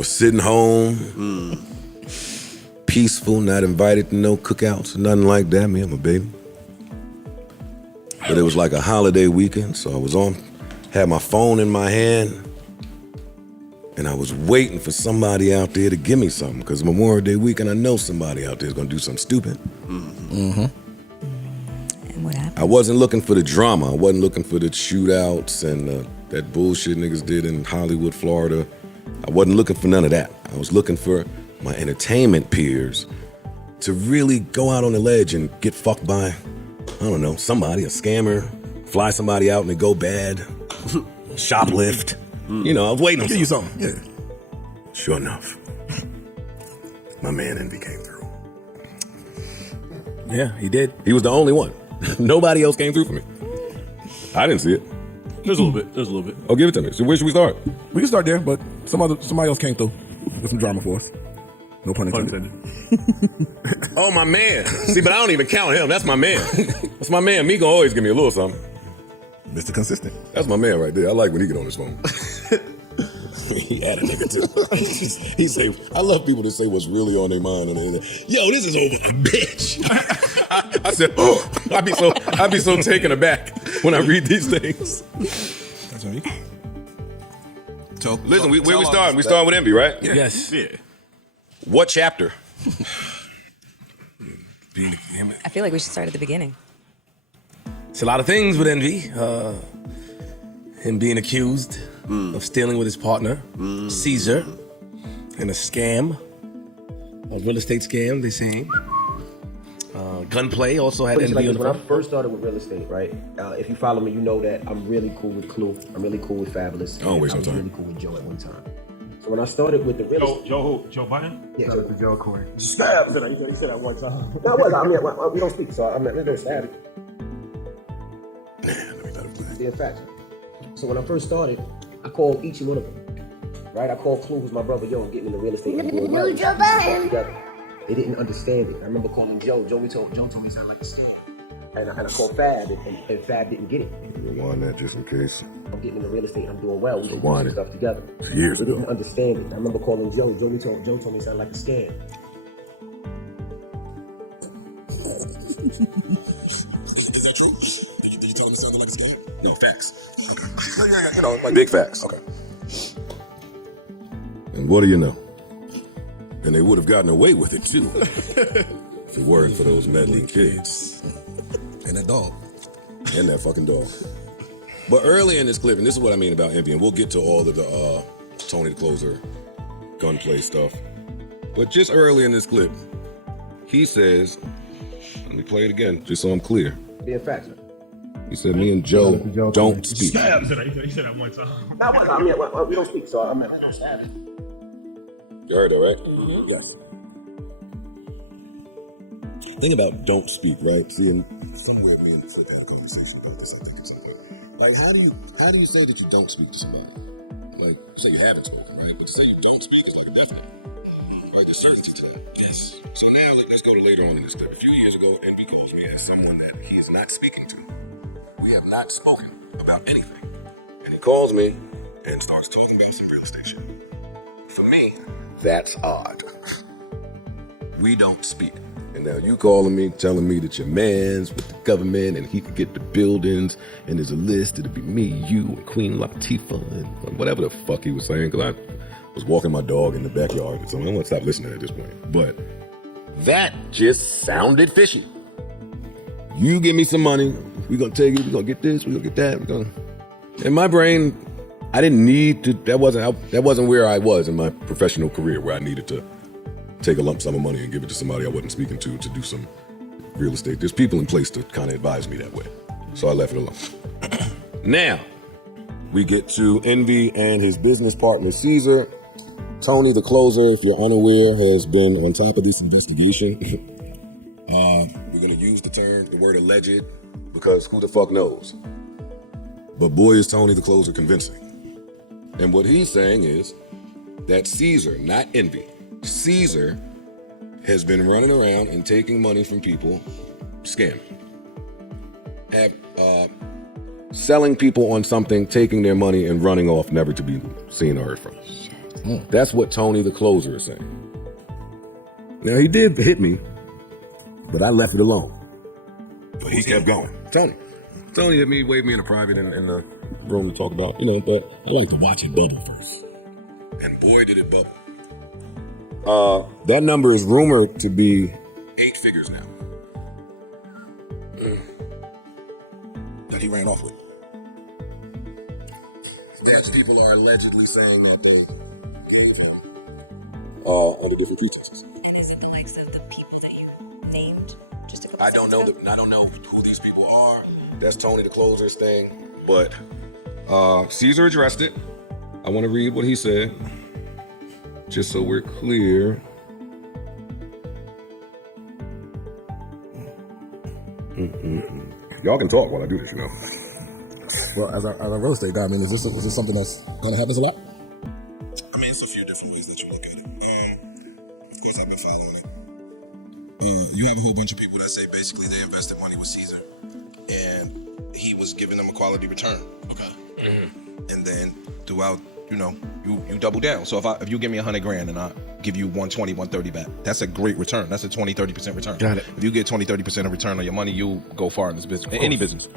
was sitting home, peaceful, not invited to no cookouts, nothing like that. Me and my baby. But it was like a holiday weekend, so I was had my phone in my hand, and I was waiting for somebody out there to give me something, because Memorial Day weekend, I know somebody out there is gonna do something stupid. Mm-hmm. And what happened? I wasn't looking for the drama. I wasn't looking for the shootouts and that bullshit niggas did in Hollywood, Florida. I wasn't looking for none of that. I was looking for my entertainment peers to really go out on the ledge and get fucked by, I don't know, somebody, a scammer, fly somebody out and they go bad, shoplift. You know, I was waiting on Give you something. Yeah. Sure enough, my man Envy came through. Yeah, he did. He was the only one. Nobody else came through for me. I didn't see it. There's a little bit. Oh, give it to me. So where should we start? We can start there, but somebody else came through with some drama for us. No pun intended. Oh, my man. See, but I don't even count him. That's my man. That's my man. Me gonna always give me a little something. Mr. Consistent. That's my man right there. I like when he get on his phone. He had a nigga too. He say, I love people that say what's really on their mind on the internet. Yo, this is over a bitch. I said, oh, I'd be so taken aback when I read these things. That's right. Listen, where we start? We start with Envy, right? Yeah. Yes. Yeah. What chapter? I feel like we should start at the beginning. It's a lot of things with Envy. Him being accused of stealing with his partner, Cesar, in a scam, a real estate scam, they say. Gunplay also had Envy on the when I first started with real estate, right? If you follow me, you know that I'm really cool with Clue. I'm really cool with Fabulous. Always I was on time. really cool with Joe at one time. So when I started with the real estate, Joe Budden? yeah, Joe Corey. Stab. He said that one time. No, I mean, we don't speak, so I'm not gonna stab it. Yeah, in fact. So when I first started, I called each one of them. Right? I called Clue, who's my brother, yo, and getting into real estate. They didn't understand it. I remember calling Joe. Joe told me it sounded like a scam. And I called Fab, and Fab didn't get it. Rewind that just in case. I'm getting into real estate. I'm doing well. We can do Rewind some it. stuff together. Years They ago. didn't understand it. I remember calling Joe. Joe told me it sounded like a scam. Is that true? Did you tell him it sounded like a scam? No, facts. You know, like Big facts. Okay. And what do you know? And they would have gotten away with it too. If it weren't for those meddling kids. And that dog. And that fucking dog. But early in this clip, and this is what I mean about Envy, and we'll get to all of the Tony the Closer gunplay stuff. But just early in this clip, he says, let me play it again, just so I'm clear. Be a fact. He said, me and Joe don't speak. He said that one time. Not one time. I mean, we don't speak, so I'm not gonna stab it. You heard that, right? Mm-hmm. Yes. Thing about don't speak, right? See, and somewhere we in had a conversation about this, I think, at some point. Like, how do you say that you don't speak to somebody? Like, say you haven't spoken, right? But to say you don't speak is like a definite. Right? There's certainty to that. Yes. So now let's go to later on in this clip. A few years ago, Envy calls me as someone that he is not speaking to. We have not spoken about anything. And he calls me and starts talking about some real estate shit. For me, that's odd. We don't speak. And now you calling me, telling me that your man's with the government and he could get the buildings and there's a list, it'll be me, you, and Queen Latifah, and whatever the fuck he was saying, because I was walking my dog in the backyard, so I'm gonna stop listening at this point. But that just sounded fishy. You give me some money, we're gonna take it, we're gonna get this, we're gonna get that, In my brain, I didn't need to, that wasn't where I was in my professional career, where I needed to take a lump sum of money and give it to somebody I wasn't speaking to do some real estate. There's people in place to kind of advise me that way. So I left it alone. Now, we get to Envy and his business partner, Cesar. Tony the Closer, if you're unaware, has been on top of this investigation. We're gonna use the word alleged, because who the fuck knows? But boy, is Tony the Closer convincing. And what he's saying is that Cesar, not Envy, Cesar has been running around and taking money from people, scamming. Selling people on something, taking their money and running off, never to be seen or heard from. That's what Tony the closer is saying. Now, he did hit me, but I left it alone. But he kept going. Tony hit me, waved me in a private in the room to talk about, but I like to watch it bubble first. And boy, did it bubble. That number is rumored to be 8 figures now. That he ran off with. That people are allegedly saying that they gave him under different pretenses. And is it the likes of the people that you named just a couple I don't know who these people are. That's Tony the closer's thing. But Cesar addressed it. I want to read what he said, just so we're clear. Y'all can talk while I do this, Well, as a real estate guy, is this something that's gonna happen a lot? I mean, it's a few different ways that you look at it. Of course, I've been following it. You have a whole bunch of people that say basically they invested money with Cesar, and he was giving them a quality return. Okay. Mm-hmm. And then throughout, you double down. So if you give me $100,000 and I give you 120, 130 back, that's a great return. That's a 20, 30% return. Got it. If you get 20, 30% of return on your money, you go far in this business, in any business.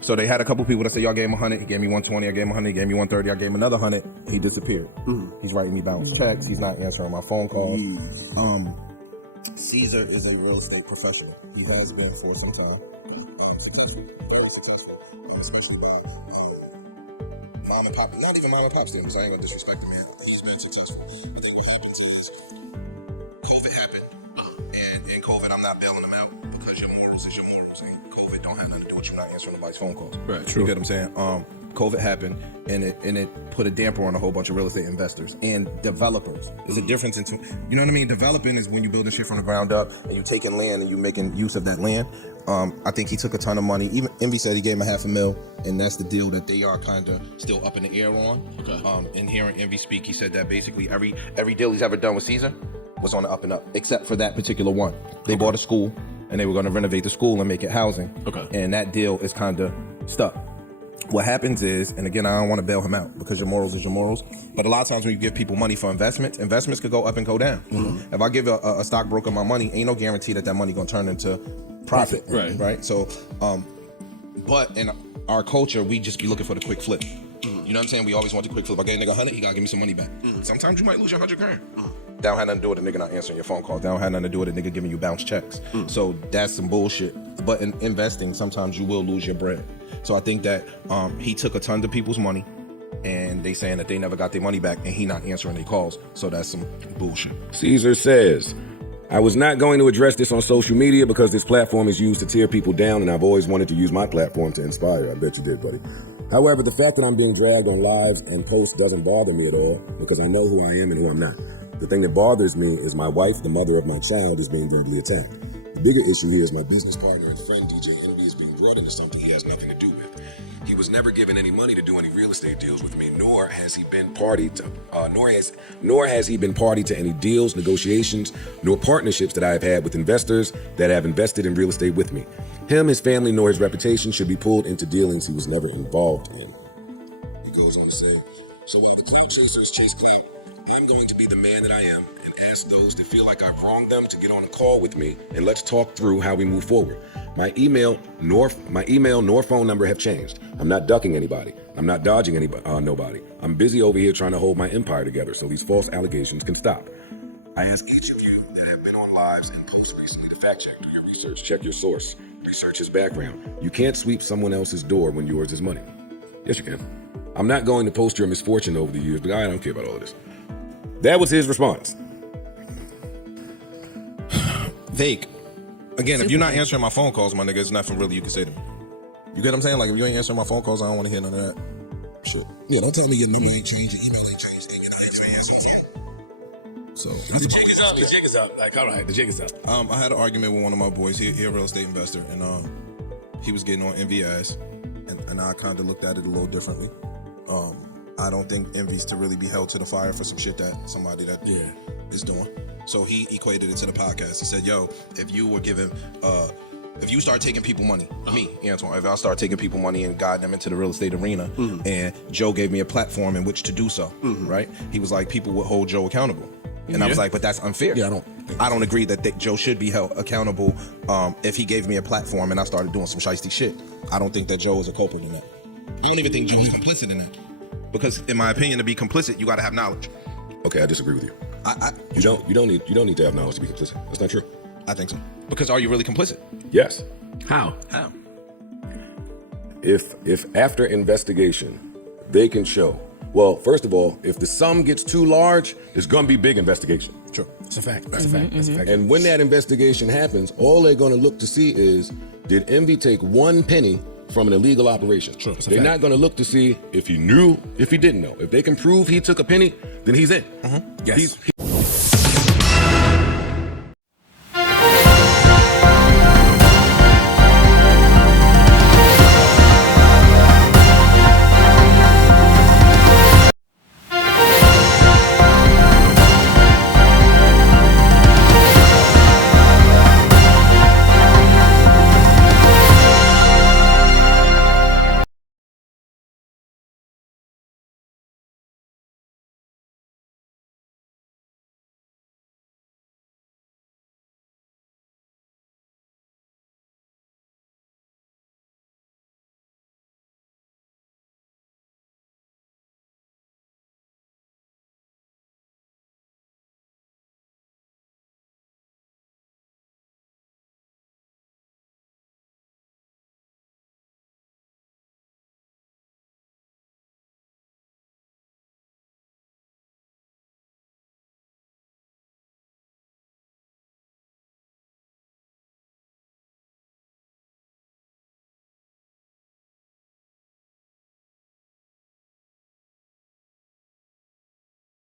So they had a couple people that say, y'all gave him 100, he gave me 120, I gave him 100, he gave me 130, I gave him another 100, he disappeared. Mm-hmm. He's writing me bounce checks, he's not answering my phone calls. Caesar is a real estate professional. He has been for some time. Successful, very successful, especially by mom and pop, not even mom and pop students. I ain't gonna disrespect him here. He's been successful. But then what happens is COVID happened, and in COVID, I'm not bailing him out because your morals is your morals. And COVID don't have nothing to do with you not answering nobody's phone calls. Right, true. You get what I'm saying? COVID happened, and it put a damper on a whole bunch of real estate investors and developers. There's a difference into, you know what I mean? Developing is when you're building shit from the ground up, and you're taking land and you're making use of that land. I think he took a ton of money. Even Envy said he gave him $500,000, and that's the deal that they are kind of still up in the air on. Okay. And hearing Envy speak, he said that basically every deal he's ever done with Cesar was on the up and up, except for that particular one. They bought a school, and they were going to renovate the school and make it housing. Okay. And that deal is kind of stuck. What happens is, and again, I don't want to bail him out because your morals is your morals, but a lot of times when you give people money for investments could go up and go down. Mm-hmm. If I give a stockbroker my money, ain't no guarantee that money gonna turn into profit. Right? So, but in our culture, we just be looking for the quick flip. Mm-hmm. You know what I'm saying? We always want the quick flip. I gave a nigga 100, he gotta give me some money back. Mm-hmm. Sometimes you might lose your $100,000. Mm-hmm. That don't have nothing to do with a nigga not answering your phone calls. That don't have nothing to do with a nigga giving you bounce checks. Mm-hmm. So that's some bullshit. But in investing, sometimes you will lose your bread. So I think that he took a ton of people's money, and they saying that they never got their money back, and he not answering their calls. So that's some bullshit. Cesar says, I was not going to address this on social media because this platform is used to tear people down, and I've always wanted to use my platform to inspire. I bet you did, buddy. However, the fact that I'm being dragged on lives and posts doesn't bother me at all because I know who I am and who I'm not. The thing that bothers me is my wife, the mother of my child, is being verbally attacked. The bigger issue here is my business partner and friend, DJ Envy, is being brought into something he has nothing to do with. He was never given any money to do any real estate deals with me, nor has he been party to any deals, negotiations, nor partnerships that I have had with investors that have invested in real estate with me. Him, his family, nor his reputation should be pulled into dealings he was never involved in. He goes on to say, so while the clout chasers chase clout, I'm going to be the man that I am and ask those that feel like I've wronged them to get on a call with me and let's talk through how we move forward. My email nor phone number have changed. I'm not ducking anybody. I'm not dodging nobody. I'm busy over here trying to hold my empire together so these false allegations can stop. I ask each of you that have been on lives and posts recently to fact check, do your research, check your source, research his background. You can't sweep someone else's door when yours is money. Yes, you can. I'm not going to post your misfortune over the years, but I don't care about all of this. That was his response. Vague. Again, if you're not answering my phone calls, my nigga, there's nothing really you can say to me. You get what I'm saying? Like, if you ain't answering my phone calls, I don't want to hear none of that shit. Yeah, don't tell me your number ain't changed, your email ain't changed, and you're not even answering the phone. So The jig is up. Like, all right, the jig is up. I had an argument with one of my boys. He a real estate investor, and he was getting on Envy ass, and I kind of looked at it a little differently. I don't think Envy's to really be held to the fire for some shit that somebody that is doing. So he equated it to the podcast. He said, yo, if you were given if you start taking people money, me, Antoine, if I start taking people money and guide them into the real estate arena, and Joe gave me a platform in which to do so, right? He was like, people would hold Joe accountable. And I was like, but that's unfair. Yeah, I don't agree that Joe should be held accountable if he gave me a platform and I started doing some shiesty shit. I don't think that Joe is a culprit in that. I don't even think Joe is complicit in that. Because in my opinion, to be complicit, you got to have knowledge. Okay, I disagree with you. You don't need to have knowledge to be complicit. That's not true. I think so. Because are you really complicit? Yes. How? If after investigation they can show, well, first of all, if the sum gets too large, there's gonna be big investigation. True. It's a fact. That's a fact. That's a fact. And when that investigation happens, all they're gonna look to see is, did Envy take 1 penny from an illegal operation? True. It's a They're fact. not gonna look to see if he knew, if he didn't know. If they can prove he took a penny, then he's in. Yes.